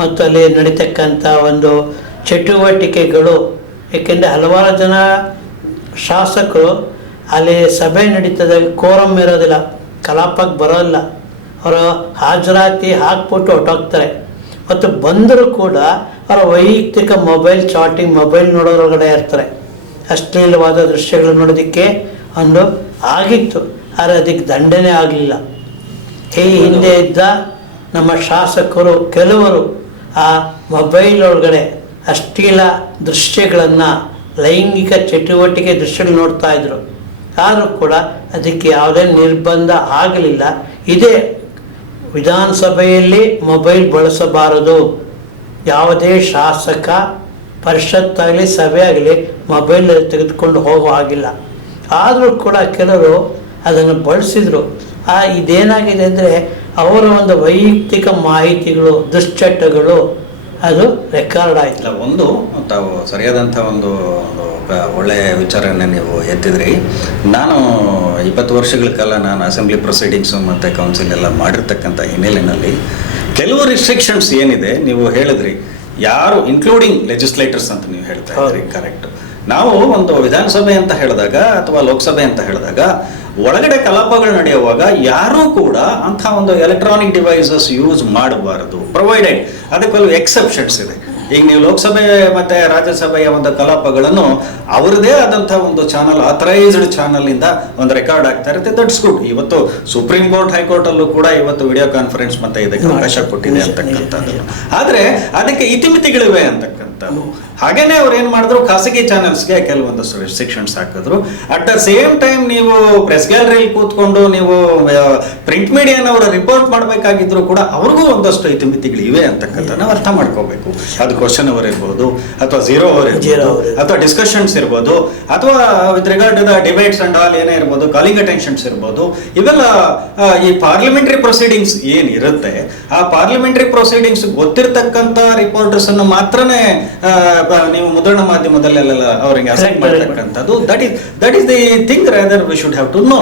B: ಮತ್ತು ಅಲ್ಲಿ ನಡೀತಕ್ಕಂಥ ಒಂದು ಚಟುವಟಿಕೆಗಳು, ಏಕೆಂದರೆ ಹಲವಾರು ಜನ ಶಾಸಕರು ಅಲ್ಲಿ ಸಭೆ ನಡೀತದೆ ಕೋರಮ್ ಇರೋದಿಲ್ಲ, ಕಲಾಪಕ್ಕೆ ಬರೋಲ್ಲ. ಅವರು ಹಾಜರಾತಿ ಹಾಕ್ಬಿಟ್ಟು ಹೊಟ್ಟೋಗ್ತಾರೆ ಮತ್ತು ಬಂದರೂ ಕೂಡ ಅವರ ವೈಯಕ್ತಿಕ ಮೊಬೈಲ್, ಚಾಟಿಂಗ್ ಮೊಬೈಲ್ ನೋಡೋರೊಳಗಡೆ ಇರ್ತಾರೆ. ಅಶ್ಲೀಲವಾದ ದೃಶ್ಯಗಳು ನೋಡೋದಕ್ಕೆ ಒಂದು ಆಗಿತ್ತು. ಆದರೆ ಅದಕ್ಕೆ ದಂಡನೆ ಆಗಲಿಲ್ಲ. ಈ ಹಿಂದೆ ಇದ್ದ ನಮ್ಮ ಶಾಸಕರು, ಕೆಲವರು ಆ ಮೊಬೈಲ್ ಒಳಗಡೆ ಅಶ್ಲೀಲ ದೃಶ್ಯಗಳನ್ನು, ಲೈಂಗಿಕ ಚಟುವಟಿಕೆ ದೃಶ್ಯಗಳು ನೋಡ್ತಾ ಇದ್ರು. ಆದರೂ ಕೂಡ ಅದಕ್ಕೆ ಯಾವುದೇ ನಿರ್ಬಂಧ ಆಗಲಿಲ್ಲ. ಇದೇ ವಿಧಾನಸಭೆಯಲ್ಲಿ ಮೊಬೈಲ್ ಬಳಸಬಾರದು. ಯಾವುದೇ ಶಾಸಕ ಪರಿಷತ್ತಾಗಲಿ ಸಭೆ ಆಗಲಿ ಮೊಬೈಲ್ ತೆಗೆದುಕೊಂಡು ಹೋಗೋ ಹಾಗಿಲ್ಲ. ಆದರೂ ಕೂಡ ಕೆಲವರು ಅದನ್ನು ಬಳಸಿದರು. ಆ, ಇದೇನಾಗಿದೆ ಅಂದರೆ ಅವರ ಒಂದು ವೈಯಕ್ತಿಕ ಮಾಹಿತಿಗಳು, ದುಶ್ಚಟಗಳು, ಅದು ರೆಕಾರ್ಡ್ ಆಯಿತು.
A: ಒಂದು, ತಾವು ಸರಿಯಾದಂಥ ಒಂದು ಒಳ್ಳೆಯ ವಿಚಾರನ ನೀವು ಎತ್ತಿದ್ರಿ. ನಾನು ಇಪ್ಪತ್ತು ವರ್ಷಗಳ ಕಾಲ ನಾನು ಅಸೆಂಬ್ಲಿ ಪ್ರೊಸೀಡಿಂಗ್ಸು ಮತ್ತು ಕೌನ್ಸಿಲ್ ಎಲ್ಲ ಮಾಡಿರ್ತಕ್ಕಂಥ ಹಿನ್ನೆಲೆಯಲ್ಲಿ ಕೆಲವು ರಿಸ್ಟ್ರಿಕ್ಷನ್ಸ್ ಏನಿದೆ, ನೀವು ಹೇಳಿದ್ರಿ. ಯಾರು ಇನ್ಕ್ಲೂಡಿಂಗ್ ಲೆಜಿಸ್ಲೇಟರ್ಸ್ ಅಂತ ನೀವು ಹೇಳ್ತಾ ಇದ್ರಿ ಕರೆಕ್ಟ್ ನಾವು ಒಂದು ವಿಧಾನಸಭೆ ಅಂತ ಹೇಳಿದಾಗ ಅಥವಾ ಲೋಕಸಭೆ ಅಂತ ಹೇಳಿದಾಗ ಒಳಗಡೆ ಕಲಾಪಗಳು ನಡೆಯುವಾಗ ಯಾರೂ ಕೂಡ ಅಂಥ ಒಂದು ಎಲೆಕ್ಟ್ರಾನಿಕ್ ಡಿವೈಸಸ್ ಯೂಸ್ ಮಾಡಬಾರದು ಪ್ರೊವೈಡೆಡ್ ಅದಕ್ಕೊಂದು ಎಕ್ಸೆಪ್ಷನ್ಸ್ ಇದೆ. ಈಗ ನೀವು ಲೋಕಸಭೆ ಮತ್ತೆ ರಾಜ್ಯಸಭೆಯ ಒಂದು ಕಲಾಪಗಳನ್ನು ಅವರದೇ ಆದಂತಹ ಒಂದು ಚಾನಲ್ ಆಥರೈಸ್ಡ್ ಚಾನಲ್ ಇಂದ ಒಂದು ರೆಕಾರ್ಡ್ ಆಗ್ತಾ ಇರುತ್ತೆ. ದಟ್ಸ್ ಗುಡ್ ಇವತ್ತು ಸುಪ್ರೀಂ ಕೋರ್ಟ್ ಹೈಕೋರ್ಟ್ ಅಲ್ಲೂ ಕೂಡ ಇವತ್ತು ವಿಡಿಯೋ ಕಾನ್ಫರೆನ್ಸ್ ಮತ್ತೆ ಇದಕ್ಕೆ ಅವಕಾಶ ಕೊಟ್ಟಿದೆ ಅಂತಕ್ಕಂಥದ್ದು. ಆದ್ರೆ ಅದಕ್ಕೆ ಇತಿಮಿತಿಗಳಿವೆ ಅಂತಕ್ಕಂಥದ್ದು. ಹಾಗೇನೆ ಅವ್ರು ಏನ್ ಮಾಡಿದ್ರು? ಖಾಸಗಿ ಚಾನೆಲ್ಸ್ಗೆ ಕೆಲವೊಂದಷ್ಟು ರೆಸ್ಟ್ರಿಕ್ಷನ್ಸ್ ಹಾಕಿದ್ರು. ಅಟ್ ದ ಸೇಮ್ ಟೈಮ್ ನೀವು ಪ್ರೆಸ್ ಗ್ಯಾಲರಿಲಿ ಕೂತ್ಕೊಂಡು ನೀವು ಪ್ರಿಂಟ್ ಮೀಡಿಯಾನವರು ರಿಪೋರ್ಟ್ ಮಾಡಬೇಕಾಗಿದ್ರು ಕೂಡ ಅವ್ರಿಗೂ ಒಂದಷ್ಟು ಇತಿಮಿತಿಗಳು ಇವೆ ಅಂತಕ್ಕಂಥ ನಾವು ಅರ್ಥ ಮಾಡ್ಕೋಬೇಕು. ಅದು ಕ್ವಶನ್ ಅವರ್ ಇರ್ಬೋದು ಅಥವಾ ಝೀರೋ ಅವರ್ ಇರ್ಬೋದು ಅಥವಾ ಡಿಸ್ಕಷನ್ಸ್ ಇರ್ಬೋದು ಅಥವಾ with regard the debates and all ಏನೇ ಇರ್ಬೋದು ಕಾಲಿಂಗ್ ಅಟೆನ್ಷನ್ಸ್ ಇರ್ಬೋದು ಇವೆಲ್ಲ ಈ ಪಾರ್ಲಿಮೆಂಟರಿ ಪ್ರೊಸೀಡಿಂಗ್ಸ್ ಏನ್ ಇರುತ್ತೆ ಆ ಪಾರ್ಲಿಮೆಂಟರಿ ಪ್ರೊಸೀಡಿಂಗ್ಸ್ ಗೊತ್ತಿರ್ತಕ್ಕಂಥ ರಿಪೋರ್ಟರ್ಸ್ ಅನ್ನು ಮಾತ್ರನೇ ನೀವು ಮುದ್ರಣ ಮಾಧ್ಯಮದಲ್ಲೆಲ್ಲ ಅವರಿಗೆ
B: correct.
A: ಮಾಡ್ತಕ್ಕಂಥದ್ದು that is that is the thing rather we should have to know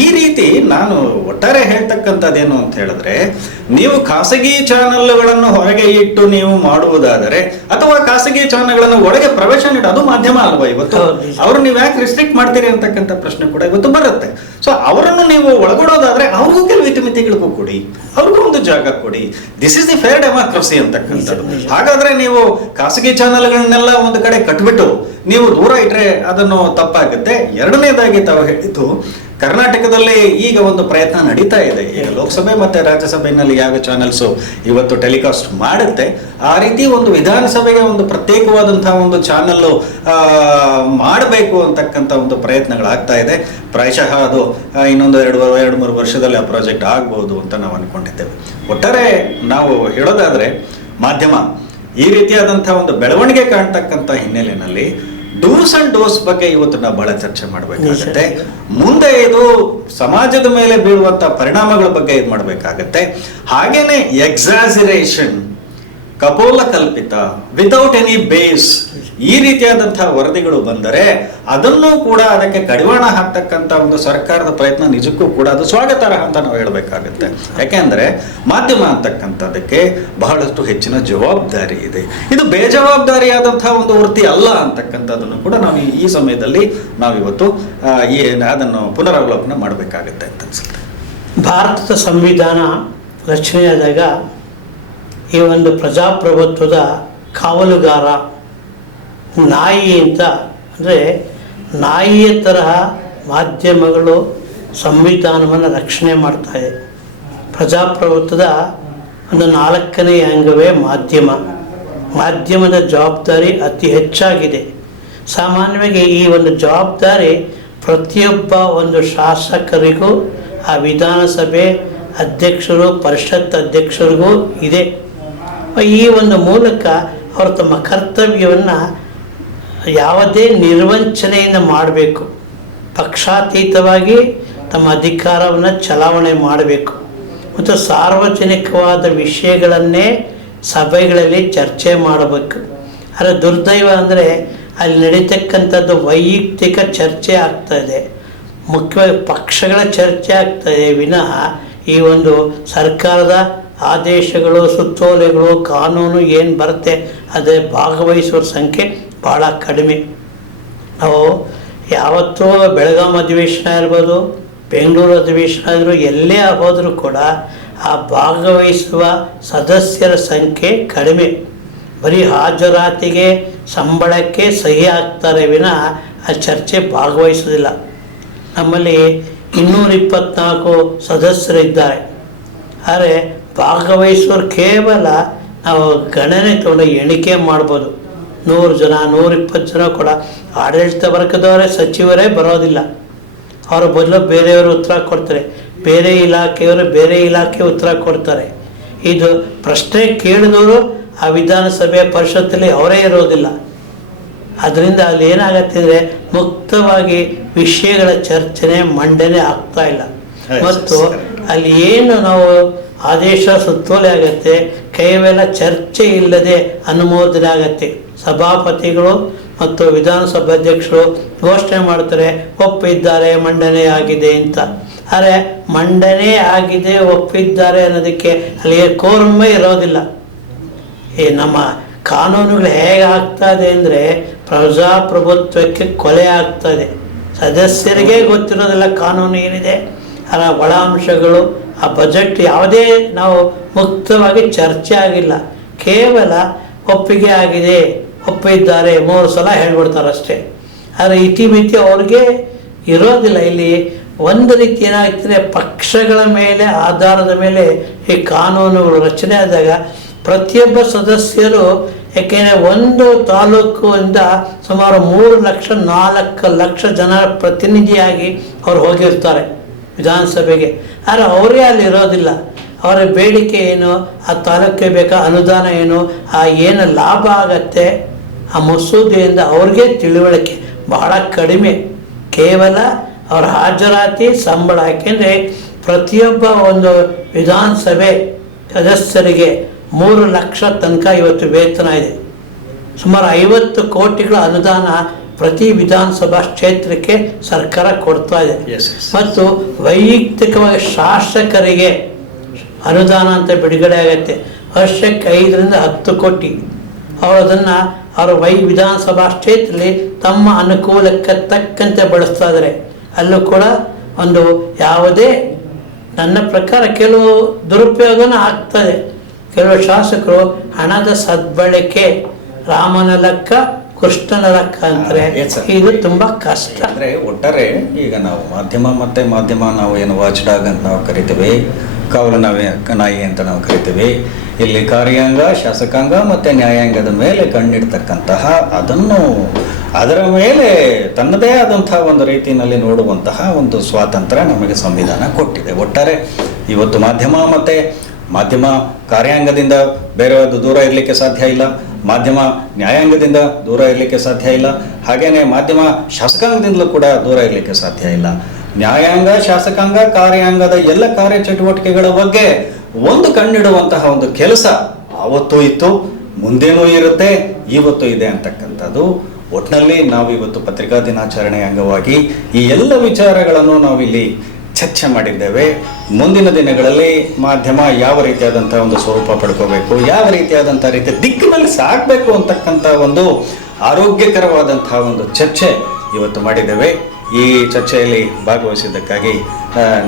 A: ಈ ರೀತಿ ನಾನು ಒಟ್ಟಾರೆ ಹೇಳ್ತಕ್ಕಂಥದ್ದೇನು ಅಂತ ಹೇಳಿದ್ರೆ ನೀವು ಖಾಸಗಿ ಚಾನೆಲ್ಗಳನ್ನು ಹೊರಗೆ ಇಟ್ಟು ನೀವು ಮಾಡುವುದಾದರೆ ಅಥವಾ ಖಾಸಗಿ ಚಾನೆಲ್ಗಳನ್ನು ಒಳಗೆ ಪ್ರವೇಶ ನೀಡಿ ಅದು ಮಾಧ್ಯಮ ಅಲ್ವಾ ಇವತ್ತು? ಅವ್ರು ನೀವು ಯಾಕೆ ರಿಸ್ಟ್ರಿಕ್ಟ್ ಮಾಡ್ತೀರಿ ಅಂತಕ್ಕಂಥ ಪ್ರಶ್ನೆ ಕೂಡ ಇವತ್ತು ಬರುತ್ತೆ. ಸೊ ಅವರನ್ನು ನೀವು ಒಳಗೊಡೋದಾದ್ರೆ ಅವ್ರಿಗೂ ಕೆಲವು ಇತಿಮಿತಿಗಳಿಗೂ ಕೊಡಿ ಅವ್ರಿಗೂ ಒಂದು ಜಾಗ ಕೊಡಿ. This is the fair democracy ಅಂತಕ್ಕಂಥದ್ದು. ಹಾಗಾದ್ರೆ ನೀವು ಖಾಸಗಿ ಚಾನೆಲ್ಗಳನ್ನೆಲ್ಲ ಒಂದು ಕಡೆ ಕಟ್ಬಿಟ್ಟು ನೀವು ದೂರ ಇಟ್ರೆ ಅದನ್ನು ತಪ್ಪಾಗುತ್ತೆ. ಎರಡನೇದಾಗಿ ತಾವು ಹೇಳಿದ್ದು ಕರ್ನಾಟಕದಲ್ಲಿ ಈಗ ಒಂದು ಪ್ರಯತ್ನ ನಡೀತಾ ಇದೆ. ಈಗ ಲೋಕಸಭೆ ಮತ್ತೆ ರಾಜ್ಯಸಭೆಯಲ್ಲಿ ಯಾವ ಚಾನೆಲ್ಸ್ ಇವತ್ತು ಟೆಲಿಕಾಸ್ಟ್ ಮಾಡುತ್ತೆ, ಆ ರೀತಿ ಒಂದು ವಿಧಾನಸಭೆಗೆ ಒಂದು ಪ್ರತ್ಯೇಕವಾದಂತಹ ಒಂದು ಚಾನಲ್ಲು ಮಾಡಬೇಕು ಅಂತಕ್ಕಂಥ ಒಂದು ಪ್ರಯತ್ನಗಳಾಗ್ತಾ ಇದೆ. ಪ್ರಾಯಶಃ ಅದು ಇನ್ನೊಂದು ಎರಡು ಎರಡು, ಮೂರು ವರ್ಷದಲ್ಲಿ ಆ ಪ್ರಾಜೆಕ್ಟ್ ಆಗ್ಬೋದು ಅಂತ ನಾವು ಅನ್ಕೊಂಡಿದ್ದೇವೆ. ಒಟ್ಟಾರೆ ನಾವು ಹೇಳೋದಾದ್ರೆ, ಮಾಧ್ಯಮ ಈ ರೀತಿಯಾದಂಥ ಒಂದು ಬೆಳವಣಿಗೆ ಕಾಣ್ತಕ್ಕಂಥ ಹಿನ್ನೆಲೆಯಲ್ಲಿ ಡೂಸ್ ಅಂಡ್ ಡೋಸ್ ಬಗ್ಗೆ ಇವತ್ತು ನಾವು ಬಹಳ ಚರ್ಚೆ ಮಾಡಬೇಕಾಗುತ್ತೆ. ಮುಂದೆ ಇದು ಸಮಾಜದ ಮೇಲೆ ಬೀಳುವಂತ ಪರಿಣಾಮಗಳ ಬಗ್ಗೆ ಇದು ಮಾಡಬೇಕಾಗತ್ತೆ. ಹಾಗೇನೆ ಎಕ್ಸಾಜಿರೇಷನ್ ಕಪೋಲ ಕಲ್ಪಿತ ವಿತೌಟ್ ಎನಿ ಬೇಸ್ ಈ ರೀತಿಯಾದಂತಹ ವರದಿಗಳು ಬಂದರೆ ಅದನ್ನು ಕೂಡ ಅದಕ್ಕೆ ಕಡಿವಾಣ ಹಾಕ್ತಕ್ಕಂತ ಒಂದು ಸರ್ಕಾರದ ಪ್ರಯತ್ನ ನಿಜಕ್ಕೂ ಕೂಡ ಅದು ಸ್ವಾಗತಾರ್ಹ ಅಂತ ನಾವು ಹೇಳಬೇಕಾಗುತ್ತೆ. ಯಾಕೆಂದ್ರೆ ಮಾಧ್ಯಮ ಅಂತಕ್ಕಂಥದ್ದಕ್ಕೆ ಬಹಳಷ್ಟು ಹೆಚ್ಚಿನ ಜವಾಬ್ದಾರಿ ಇದೆ. ಇದು ಬೇಜವಾಬ್ದಾರಿಯಾದಂತಹ ಒಂದು ವೃತ್ತಿ ಅಲ್ಲ ಅಂತಕ್ಕಂಥದ್ದನ್ನು ಕೂಡ ನಾವು ಈ- ಸಮಯದಲ್ಲಿ ನಾವಿವತ್ತು ಈ ಅದನ್ನು ಪುನರಾವಲೋಕನ ಮಾಡಬೇಕಾಗುತ್ತೆ ಅಂತ ಅನ್ಸುತ್ತೆ.
B: ಭಾರತದ ಸಂವಿಧಾನ ರಚನೆಯಾದಾಗ ಈ ಒಂದು ಪ್ರಜಾಪ್ರಭುತ್ವದ ಕಾವಲುಗಾರ ನಾಯಿ ಅಂತ. ಅಂದರೆ ನಾಯಿಯ ತರಹ ಮಾಧ್ಯಮಗಳು ಸಂವಿಧಾನವನ್ನು ರಕ್ಷಣೆ ಮಾಡ್ತಾ ಇದೆ. ಪ್ರಜಾಪ್ರಭುತ್ವದ ಒಂದು ನಾಲ್ಕನೇ ಅಂಗವೇ ಮಾಧ್ಯಮ. ಮಾಧ್ಯಮದ ಜವಾಬ್ದಾರಿ ಅತಿ ಹೆಚ್ಚಾಗಿದೆ. ಸಾಮಾನ್ಯವಾಗಿ ಈ ಒಂದು ಜವಾಬ್ದಾರಿ ಪ್ರತಿಯೊಬ್ಬ ಒಂದು ಶಾಸಕರಿಗೂ, ಆ ವಿಧಾನಸಭೆ ಅಧ್ಯಕ್ಷರು, ಪರಿಷತ್ ಅಧ್ಯಕ್ಷರಿಗೂ ಇದೆ. ಈ ಒಂದು ಮೂಲಕ ಅವರು ತಮ್ಮ ಕರ್ತವ್ಯವನ್ನು ಯಾವುದೇ ನಿರ್ವಂಚನೆಯಿಂದ ಮಾಡಬೇಕು. ಪಕ್ಷಾತೀತವಾಗಿ ತಮ್ಮ ಅಧಿಕಾರವನ್ನು ಚಲಾವಣೆ ಮಾಡಬೇಕು. ಮತ್ತು ಸಾರ್ವಜನಿಕವಾದ ವಿಷಯಗಳನ್ನೇ ಸಭೆಗಳಲ್ಲಿ ಚರ್ಚೆ ಮಾಡಬೇಕು. ಆದರೆ ದುರ್ದೈವ ಅಂದರೆ ಅಲ್ಲಿ ನಡೀತಕ್ಕಂಥದ್ದು ವೈಯಕ್ತಿಕ ಚರ್ಚೆ ಆಗ್ತಾ ಇದೆ. ಮುಖ್ಯವಾಗಿ ಪಕ್ಷಗಳ ಚರ್ಚೆ ಆಗ್ತಾ ಇದೆ. ವಿನಃ ಈ ಒಂದು ಸರ್ಕಾರದ ಆದೇಶಗಳು, ಸುತ್ತೋಲೆಗಳು, ಕಾನೂನು ಏನು ಬರುತ್ತೆ, ಅದೇ ಭಾಗವಹಿಸುವ ಸಂಖ್ಯೆ ಭಾಳ ಕಡಿಮೆ. ನಾವು ಯಾವತ್ತೂ ಬೆಳಗಾಂ ಅಧಿವೇಶನ ಇರ್ಬೋದು, ಬೆಂಗಳೂರು ಅಧಿವೇಶನ ಇದ್ರು ಎಲ್ಲೇ ಹೋದರೂ ಕೂಡ ಆ ಭಾಗವಹಿಸುವ ಸದಸ್ಯರ ಸಂಖ್ಯೆ ಕಡಿಮೆ. ಬರೀ ಹಾಜರಾತಿಗೆ ಸಂಬಳಕ್ಕೆ ಸಹಿ ಹಾಕ್ತಾರೆ ವಿನ ಆ ಚರ್ಚೆ ಭಾಗವಹಿಸೋದಿಲ್ಲ ನಮ್ಮಲ್ಲಿ ಇನ್ನೂರ ಇಪ್ಪತ್ನಾಲ್ಕು ಸದಸ್ಯರಿದ್ದಾರೆ ಆದರೆ ಭಾಗವಹಿಸೋರು ಕೇವಲ ನಾವು ಗಣನೆ ತೊಗೊಂಡು ಎಣಿಕೆ ಮಾಡ್ಬೋದು. ನೂರು ಜನ ನೂರಿಪ್ಪತ್ತು ಜನ ಕೂಡ ಆಡಳಿತ ವರ್ಗದವರೇ ಸಚಿವರೇ ಬರೋದಿಲ್ಲ. ಅವರ ಬದಲು ಬೇರೆಯವರು ಉತ್ತರ ಕೊಡ್ತಾರೆ. ಬೇರೆ ಇಲಾಖೆಯವರು ಬೇರೆ ಇಲಾಖೆ ಉತ್ತರ ಕೊಡ್ತಾರೆ. ಇದು ಪ್ರಶ್ನೆ ಕೇಳಿದವರು ಆ ವಿಧಾನಸಭೆ ಪರಿಷತ್ತಲ್ಲಿ ಅವರೇ ಇರೋದಿಲ್ಲ. ಅದರಿಂದ ಅಲ್ಲಿ ಏನಾಗತ್ತೆ ಅಂದರೆ ಮುಕ್ತವಾಗಿ ವಿಷಯಗಳ ಚರ್ಚನೆ ಮಂಡನೆ ಆಗ್ತಾ ಇಲ್ಲ. ಮತ್ತು ಅಲ್ಲಿ ಏನು ನಾವು ಆದೇಶ ಸುತ್ತೋಲೆ ಆಗತ್ತೆ ಕೇವಲ ಚರ್ಚೆ ಇಲ್ಲದೆ ಅನುಮೋದನೆ ಆಗತ್ತೆ. ಸಭಾಪತಿಗಳು ಮತ್ತು ವಿಧಾನಸಭಾಧ್ಯಕ್ಷರು ಘೋಷಣೆ ಮಾಡ್ತಾರೆ, ಒಪ್ಪಿದ್ದಾರೆ, ಮಂಡನೆ ಆಗಿದೆ ಅಂತ. ಆದರೆ ಮಂಡನೆ ಆಗಿದೆ, ಒಪ್ಪಿದ್ದಾರೆ ಅನ್ನೋದಕ್ಕೆ ಅಲ್ಲಿ ಕೋರಮ್ಮೇ ಇರೋದಿಲ್ಲ. ಈ ನಮ್ಮ ಕಾನೂನುಗಳು ಹೇಗೆ ಆಗ್ತಾ ಇದೆ ಅಂದರೆ ಪ್ರಜಾಪ್ರಭುತ್ವಕ್ಕೆ ಕೊಲೆ ಆಗ್ತಾ ಇದೆ. ಸದಸ್ಯರಿಗೆ ಗೊತ್ತಿರೋದಿಲ್ಲ ಕಾನೂನು ಏನಿದೆ? ಅದರ ಒಳ ಅಂಶಗಳು ಆ ಬಜೆಟ್ ಯಾವುದೇ ನಾವು ಮುಕ್ತವಾಗಿ ಚರ್ಚೆ ಆಗಿಲ್ಲ. ಕೇವಲ ಒಪ್ಪಿಗೆ ಆಗಿದೆ, ಒಪ್ಪಿದ್ದಾರೆ ಮೂರು ಸಲ ಹೇಳ್ಬಿಡ್ತಾರೆ ಅಷ್ಟೇ ಆದರೆ ಇತಿಮಿತಿ ಅವ್ರಿಗೆ ಇರೋದಿಲ್ಲ. ಇಲ್ಲಿ ಒಂದು ರೀತಿ ಏನಾಗ್ತದೆ, ಪಕ್ಷಗಳ ಮೇಲೆ, ಆಧಾರದ ಮೇಲೆ ಈ ಕಾನೂನುಗಳು ರಚನೆ ಆದಾಗ ಪ್ರತಿಯೊಬ್ಬ ಸದಸ್ಯರು ಯಾಕೆಂದರೆ ಒಂದು ತಾಲೂಕು ಅಂತ ಸುಮಾರು ಮೂರು ಲಕ್ಷ, ನಾಲ್ಕು ಲಕ್ಷ ಜನ ಪ್ರತಿನಿಧಿಯಾಗಿ ಅವ್ರು ಹೋಗಿರ್ತಾರೆ ವಿಧಾನಸಭೆಗೆ. ಆದರೆ ಅವರೇ ಅಲ್ಲಿ ಇರೋದಿಲ್ಲ. ಅವರ ಬೇಡಿಕೆ ಏನು, ಆ ತಾಲೂಕಿಗೆ ಬೇಕಾ ಅನುದಾನ ಏನು, ಆ ಏನು ಲಾಭ ಆಗತ್ತೆ, ಆ ಮಸೂದೆಯಿಂದ ಅವ್ರಿಗೆ ತಿಳುವಳಿಕೆ ಬಹಳ ಕಡಿಮೆ. ಕೇವಲ ಅವರ ಹಾಜರಾತಿ ಸಂಬಳ. ಯಾಕೆಂದರೆ ಪ್ರತಿಯೊಬ್ಬ ಒಂದು ವಿಧಾನಸಭೆ ಸದಸ್ಯರಿಗೆ ಮೂರು ಲಕ್ಷ ತನಕ ಇವತ್ತು ವೇತನ ಇದೆ. ಸುಮಾರು ಐವತ್ತು ಕೋಟಿಗಳ ಅನುದಾನ ಪ್ರತಿ ವಿಧಾನಸಭಾ ಕ್ಷೇತ್ರಕ್ಕೆ ಸರ್ಕಾರ ಕೊಡ್ತಾ ಇದೆ. ಮತ್ತು ವೈಯಕ್ತಿಕವಾಗಿ ಶಾಸಕರಿಗೆ ಅನುದಾನ ಅಂತ ಬಿಡುಗಡೆ ಆಗುತ್ತೆ. ವರ್ಷಕ್ಕೆ ಐದರಿಂದ ಹತ್ತು ಕೋಟಿ. ಅವರು ಅದನ್ನು ಅವರು ವೈ ವಿಧಾನಸಭಾ ಕ್ಷೇತ್ರದಲ್ಲಿ ತಮ್ಮ ಅನುಕೂಲಕ್ಕೆ ತಕ್ಕಂತೆ ಬಳಸ್ತಾ ಇದ್ದಾರೆ ಅಲ್ಲೂ ಕೂಡ ಒಂದು ಯಾವುದೇ ನನ್ನ ಪ್ರಕಾರ ಕೆಲವು ದುರುಪಯೋಗನೂ ಆಗ್ತದೆ ಕೆಲವು ಶಾಸಕರು ಹಣದ ಸದ್ಬಳಕೆ ರಾಮನ ಲೆಕ್ಕ ಕೃಷ್ಣನ ಲೆಕ್ಕ ಅಂತಾರೆ
A: Ah,
B: ಇದು ತುಂಬಾ ಕಷ್ಟ.
A: ಅಂದ್ರೆ ಒಟ್ಟಾರೆ ಈಗ ನಾವು ಮಾಧ್ಯಮ ಮತ್ತೆ ಮಾಧ್ಯಮ ನಾವು ಏನು ವಾಚ್ ಡಾಗ್ ಅಂತ ನಾವು ಕರಿತೇವೆ ಕಾವಲು ನಾವೇ ನಾಯಿ ಅಂತ ನಾವು ಕರಿತೀವಿ ಇಲ್ಲಿ ಕಾರ್ಯಾಂಗ ಶಾಸಕಾಂಗ ಮತ್ತು ನ್ಯಾಯಾಂಗದ ಮೇಲೆ ಕಣ್ಣಿಡ್ತಕ್ಕಂತಹ ಅದನ್ನು ಅದರ ಮೇಲೆ ತನ್ನದೇ ಆದಂತಹ ಒಂದು ರೀತಿಯಲ್ಲಿ ನೋಡುವಂತಹ ಒಂದು ಸ್ವಾತಂತ್ರ್ಯ ನಮಗೆ ಸಂವಿಧಾನ ಕೊಟ್ಟಿದೆ. ಒಟ್ಟಾರೆ ಇವತ್ತು ಮಾಧ್ಯಮ ಮತ್ತೆ ಮಾಧ್ಯಮ ಕಾರ್ಯಾಂಗದಿಂದ ಬೇರೆ ದೂರ ಇರಲಿಕ್ಕೆ ಸಾಧ್ಯ ಇಲ್ಲ. ಮಾಧ್ಯಮ ನ್ಯಾಯಾಂಗದಿಂದ ದೂರ ಇರಲಿಕ್ಕೆ ಸಾಧ್ಯ ಇಲ್ಲ. ಹಾಗೇನೆ ಮಾಧ್ಯಮ ಶಾಸಕಾಂಗದಿಂದಲೂ ಕೂಡ ದೂರ ಇರಲಿಕ್ಕೆ ಸಾಧ್ಯ ಇಲ್ಲ. ನ್ಯಾಯಾಂಗ, ಶಾಸಕಾಂಗ, ಕಾರ್ಯಾಂಗದ ಎಲ್ಲ ಕಾರ್ಯಚಟುವಟಿಕೆಗಳ ಬಗ್ಗೆ ಒಂದು ಕಣ್ಣಿಡುವಂತಹ ಒಂದು ಕೆಲಸ ಆವತ್ತೂ ಇತ್ತು, ಮುಂದೇನೂ ಇರುತ್ತೆ, ಇವತ್ತು ಇದೆ ಅಂತಕ್ಕಂಥದ್ದು. ಒಟ್ಟಿನಲ್ಲಿ ನಾವು ಇವತ್ತು ಪತ್ರಿಕಾ ದಿನಾಚರಣೆ ಅಂಗವಾಗಿ ಈ ಎಲ್ಲ ವಿಚಾರಗಳನ್ನು ನಾವಿಲ್ಲಿ ಚರ್ಚೆ ಮಾಡಿದ್ದೇವೆ. ಮುಂದಿನ ದಿನಗಳಲ್ಲಿ ಮಾಧ್ಯಮ ಯಾವ ರೀತಿಯಾದಂಥ ಒಂದು ಸ್ವರೂಪ ಪಡ್ಕೋಬೇಕು, ಯಾವ ರೀತಿಯಾದಂಥ ರೀತಿಯ ದಿಕ್ಕಿನಲ್ಲಿ ಸಾಗಬೇಕು ಅಂತಕ್ಕಂಥ ಒಂದು ಆರೋಗ್ಯಕರವಾದಂಥ ಒಂದು ಚರ್ಚೆ ಇವತ್ತು ಮಾಡಿದ್ದೇವೆ. ಈ ಚರ್ಚೆಯಲ್ಲಿ ಭಾಗವಹಿಸಿದ್ದಕ್ಕಾಗಿ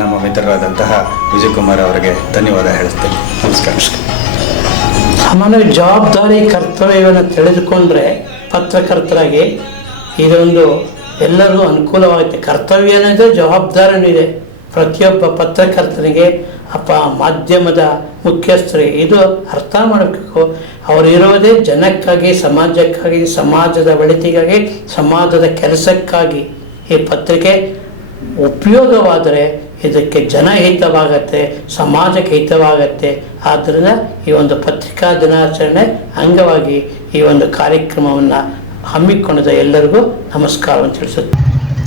A: ನಮ್ಮ ಮಿತ್ರರಾದಂತಹ ವಿಜಯಕುಮಾರ್ ಅವರಿಗೆ ಧನ್ಯವಾದ ಹೇಳುತ್ತೇನೆ. ನಮಸ್ಕಾರ.
B: ಸಾಮಾನ್ಯ ಜವಾಬ್ದಾರಿ ಕರ್ತವ್ಯವನ್ನು ತಿಳಿದುಕೊಂಡ್ರೆ ಪತ್ರಕರ್ತರಾಗಿ ಇದೊಂದು ಎಲ್ಲರಿಗೂ ಅನುಕೂಲವಾಗುತ್ತೆ. ಕರ್ತವ್ಯ ಇದೆ ಜವಾಬ್ದಾರಿನೂ ಇದೆ. ಪ್ರತಿಯೊಬ್ಬ ಪತ್ರಕರ್ತನಿಗೆ ಅಪ್ಪ ಮಾಧ್ಯಮದ ಮುಖ್ಯಸ್ಥರಿಗೆ ಇದು ಅರ್ಥ ಮಾಡಬೇಕು. ಅವರು ಇರೋದೇ ಜನಕ್ಕಾಗಿ, ಸಮಾಜಕ್ಕಾಗಿ, ಸಮಾಜದ ಒಳಿತಿಗಾಗಿ, ಸಮಾಜದ ಕೆಲಸಕ್ಕಾಗಿ ಈ ಪತ್ರಿಕೆ ಉಪಯೋಗವಾದರೆ ಇದಕ್ಕೆ ಜನಹಿತವಾಗತ್ತೆ, ಸಮಾಜಕ್ಕೆ ಹಿತವಾಗತ್ತೆ. ಆದ್ದರಿಂದ ಈ ಒಂದು ಪತ್ರಿಕಾ ದಿನಾಚರಣೆ ಅಂಗವಾಗಿ ಈ ಒಂದು ಕಾರ್ಯಕ್ರಮವನ್ನು ಹಮ್ಮಿಕೊಂಡಿದ್ದ ಎಲ್ಲರಿಗೂ ನಮಸ್ಕಾರವನ್ನು ತಿಳಿಸುತ್ತೆ